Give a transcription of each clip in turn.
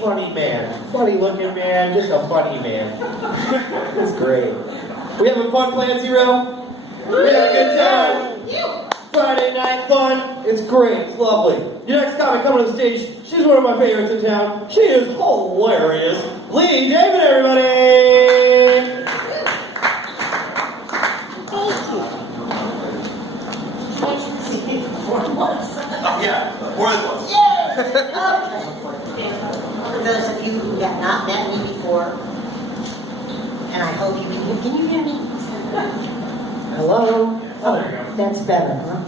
funny man. Funny looking man, just a funny man. It's great. We having fun playing Zero? We had a good time. Friday night fun. It's great. It's lovely. Your next comic coming to the stage. She's one of my favorites in town. She is hilarious. Leigh David, everybody. Oh yeah, more than once. Okay. For those of you who have not met me before, and I hope you can you hear me? Hello? Oh, that's better, huh?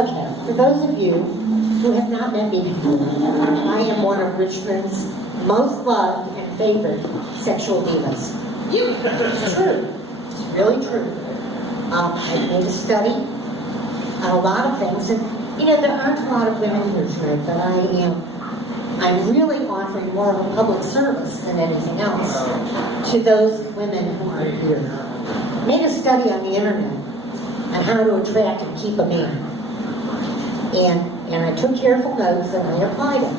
Okay, for those of you who have not met me before, I am one of Richmond's most loved and favorite sexual divas. It's true. It's really true. I made a study on a lot of things, and you know, there aren't a lot of women here tonight, but I'm really offering more of a public service than anything else to those women who are here. I made a study on the internet on how to attract and keep a man. And I took careful notes and I applied it.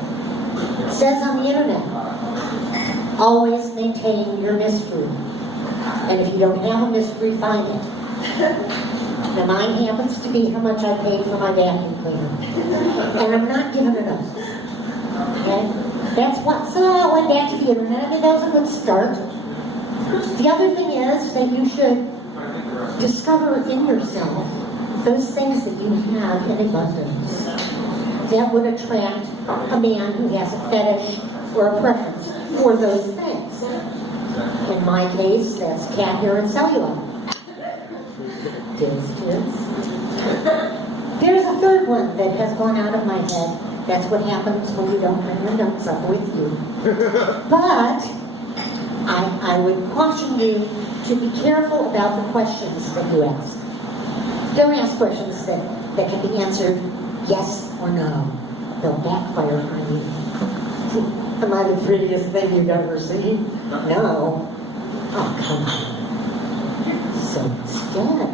It says on the internet, always maintain your mystery. And if you don't have a mystery, find it. Now mine happens to be how much I paid for my vacuum cleaner. And I'm not giving it up. Okay? That's what, so I went back to the internet. I mean, that was a good start. The other thing is that you should discover in yourself those things that you have in abundance that would attract a man who has a fetish or a preference for those things. In my case, that's cat hair and cellulite. There's a third one that has gone out of my head. That's what happens when you don't bring your notes up with you. But I would caution you to be careful about the questions that you ask. Don't ask questions that can be answered yes or no. They'll backfire on you. Am I the prettiest thing you've ever seen? No. Oh, come on. So instead,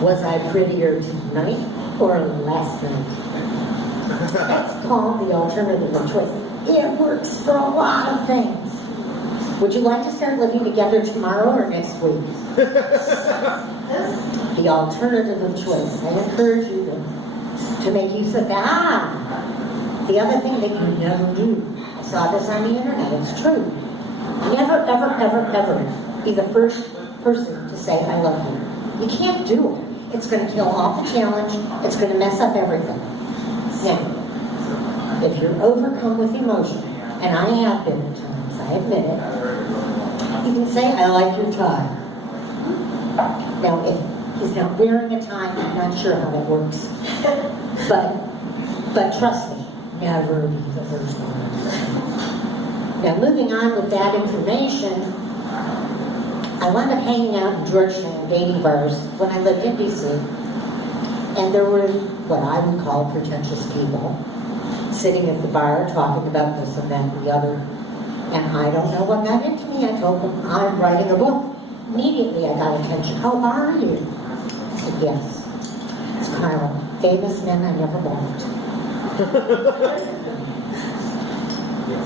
was I prettier tonight or last night? That's called the alternative of choice. It works for a lot of things. Would you like to start living together tomorrow or next week? The alternative of choice. I encourage you to make use of that. The other thing that you never do. I saw this on the internet. It's true. Never, ever, ever, ever be the first person to say, I love you. You can't do it. It's going to kill off the challenge. It's going to mess up everything. Now, if you're overcome with emotion, and I have been at times, I admit it, you can say, I like your tie. Now, if he's not wearing a tie, I'm not sure how that works. But trust me, never be the first one. Now, moving on with that information, I wound up hanging out in Georgetown dating bars when I lived in D.C. And there were what I would call pretentious people sitting at the bar talking about this and that and the other. And I don't know what got into me. I told them, I'm writing a book. Immediately I got attention. How are you? I said, yes. It's Carl. Famous men I never loved.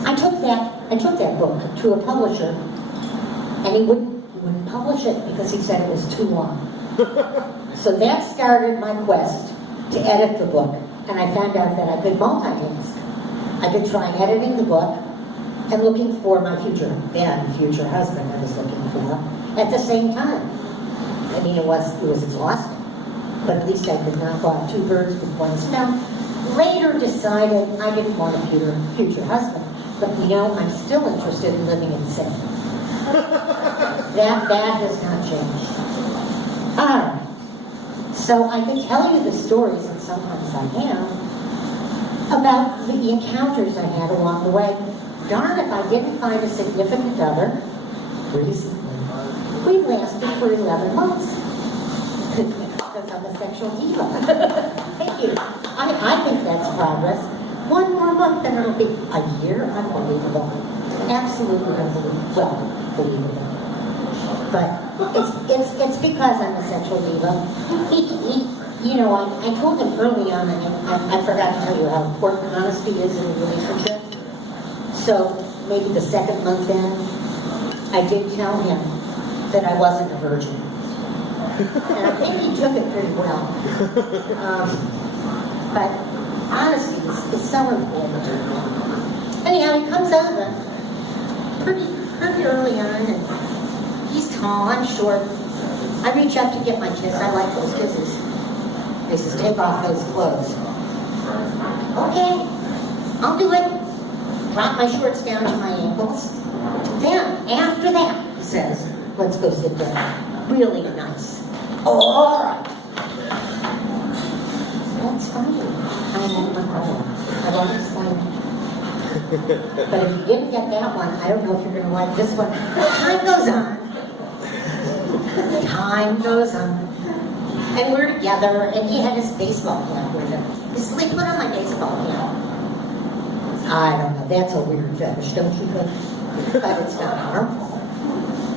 I took that book to a publisher, and he wouldn't publish it because he said it was too long. So that started my quest to edit the book, and I found out that I could multitask. I could try editing the book and looking for my future husband I was looking for at the same time. I mean, it was exhausting, but at least I could knock off two birds with one stone. Later decided I didn't want a future husband, but you know, I'm still interested in living in sin. That has not changed. Alright. So I can tell you the stories, and sometimes I have, about the encounters I had along the way. Darn if I didn't find a significant other recently. We've lasted for 11 months. Because I'm a sexual diva. Thank you. I think that's progress. One more month and it'll be a year. Unbelievable. Absolutely unbelievable. Well, believable. But it's because I'm a sexual diva. You know, I told him early on, and I forgot to tell you how important honesty is in a relationship. So maybe the second month in, I did tell him that I wasn't a virgin. And I think he took it pretty well. But honesty is so important. Anyhow, he comes over pretty early on, and he's tall, I'm short. I reach up to get my kiss. I like those kisses. He says, take off those clothes. Okay, I'll do it. Drop my shorts down to my ankles. Then, after that, he says, let's go sit down. Really nice. Oh, all right. That's funny. I am my own. I won't explain it. But if you didn't get that one, I don't know if you're going to like this one. Time goes on. Time goes on. And we're together, and he had his baseball cap with him. He said, "Leigh, put on my baseball cap." I don't know, that's a weird fetish, don't you think? But it's not harmful.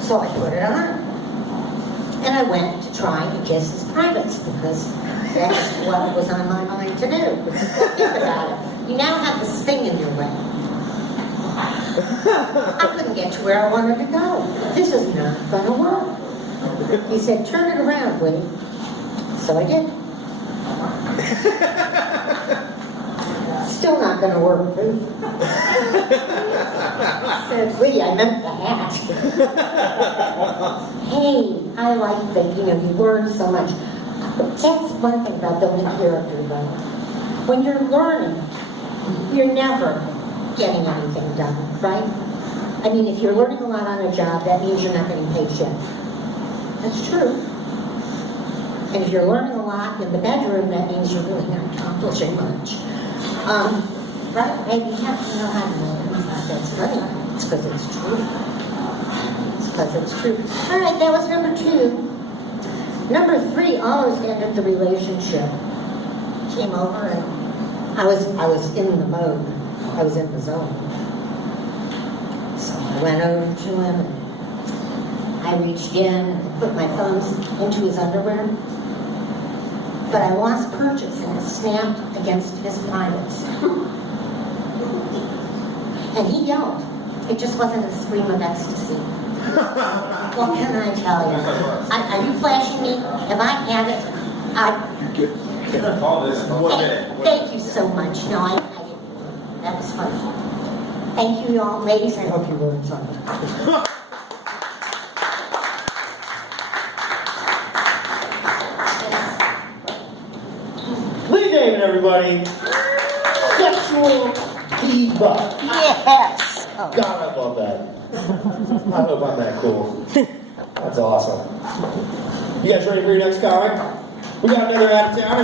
So I put it on. And I went to try and kiss his privates, because that's what was on my mind to do. Think about it. You now have this thing in your way. I couldn't get to where I wanted to go. This is not going to work. He said, turn it around, Leigh. So I did. Still not going to work, Leigh. I said, Leigh, I meant the hat. Hey, I like that, you learn so much. That's one thing about building character, though. When you're learning, you're never getting anything done, right? I mean, if you're learning a lot on a job, that means you're not getting paid shit. That's true. And if you're learning a lot in the bedroom, that means you're really not accomplishing much. Right? And you have to know how to learn. That's funny. It's because it's true. It's because it's true. All right, that was number 2. Number 3 almost ended the relationship. Came over and I was in the mode. I was in the zone. So I went over to him and I reached in and put my thumbs into his underwear. But I lost purchase and it snapped against his privates. And he yelled. It just wasn't a scream of ecstasy. What can I tell you? Are you flashing me? Have I had it? You get all this in 1 minute. Thank you so much. No, I didn't. That was funny. Thank you all. Ladies, I hope you learned something. Leigh Damon, everybody. Sexual diva. Yes. Oh. God, I love that. I hope I'm that cool. That's awesome. You guys ready for your next comic? We got another out of towner.